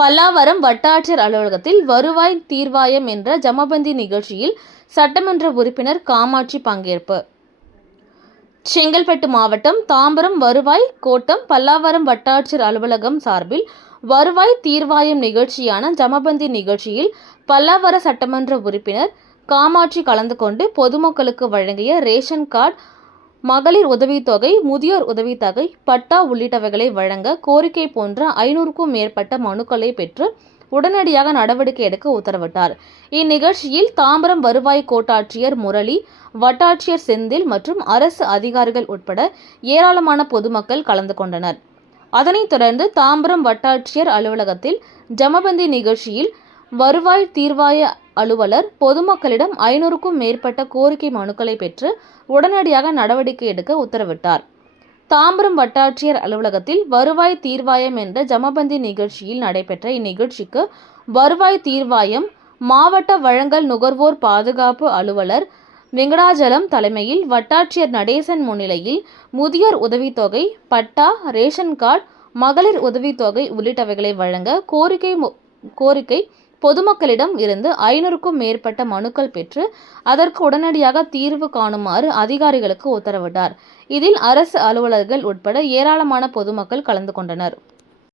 பல்லாவரம் வட்டாட்சியர் அலுவலகத்தில் வருவாய் தீர்வாயம் என்ற ஜமபந்தி நிகழ்ச்சியில் சட்டமன்ற உறுப்பினர் காமாட்சி பங்கேற்பு. செங்கல்பட்டு மாவட்டம் தாம்பரம் வருவாய் கோட்டம் பல்லாவரம் வட்டாட்சியர் அலுவலகம் சார்பில் வருவாய் தீர்வாயம் நிகழ்ச்சியான ஜமபந்தி நிகழ்ச்சியில் பல்லாவர சட்டமன்ற உறுப்பினர் காமாட்சி கலந்து கொண்டு பொதுமக்களுக்கு வழங்கிய ரேஷன் கார்டு, மகளிர் உதவித்தொகை, முதியோர் உதவித்தொகை, பட்டா உள்ளிட்டவைகளை வழங்க கோரிக்கை போன்ற 500க்கும் மேற்பட்ட மனுக்களை பெற்று உடனடியாக நடவடிக்கை எடுக்க உத்தரவிட்டார். இந்நிகழ்ச்சியில் தாம்பரம் வருவாய் கோட்டாட்சியர் முரளி, வட்டாட்சியர் செந்தில் மற்றும் அரசு அதிகாரிகள் உட்பட ஏராளமான பொதுமக்கள் கலந்து கொண்டனர். அதனைத் தொடர்ந்து தாம்பரம் வட்டாட்சியர் அலுவலகத்தில் ஜமபந்தி நிகழ்ச்சியில் வருவாய் தீர்வாய அலுவலர் பொதுமக்களிடம் 500க்கும் மேற்பட்ட கோரிக்கை மனுக்களை பெற்று உடனடியாக நடவடிக்கை எடுக்க உத்தரவிட்டார். தாம்பரம் வட்டாட்சியர் அலுவலகத்தில் வருவாய் தீர்வாயம் என்ற ஜமபந்தி நிகழ்ச்சியில் நடைபெற்ற இந்நிகழ்ச்சிக்கு வருவாய் தீர்வாயம் மாவட்ட வழங்கல் நுகர்வோர் பாதுகாப்பு அலுவலர் வெங்கடாஜலம் தலைமையில் வட்டாட்சியர் நடேசன் முன்னிலையில் முதியோர் உதவித்தொகை, பட்டா, ரேஷன் கார்டு, மகளிர் உதவித்தொகை உள்ளிட்டவைகளை வழங்க கோரிக்கை பொதுமக்களிடம் இருந்து 500க்கும் மேற்பட்ட மனுக்கள் பெற்று அதற்கு உடனடியாக தீர்வு காணுமாறு அதிகாரிகளுக்கு உத்தரவிட்டார். இதில் அரசு அலுவலர்கள் உட்பட ஏராளமான பொதுமக்கள் கலந்து கொண்டனர்.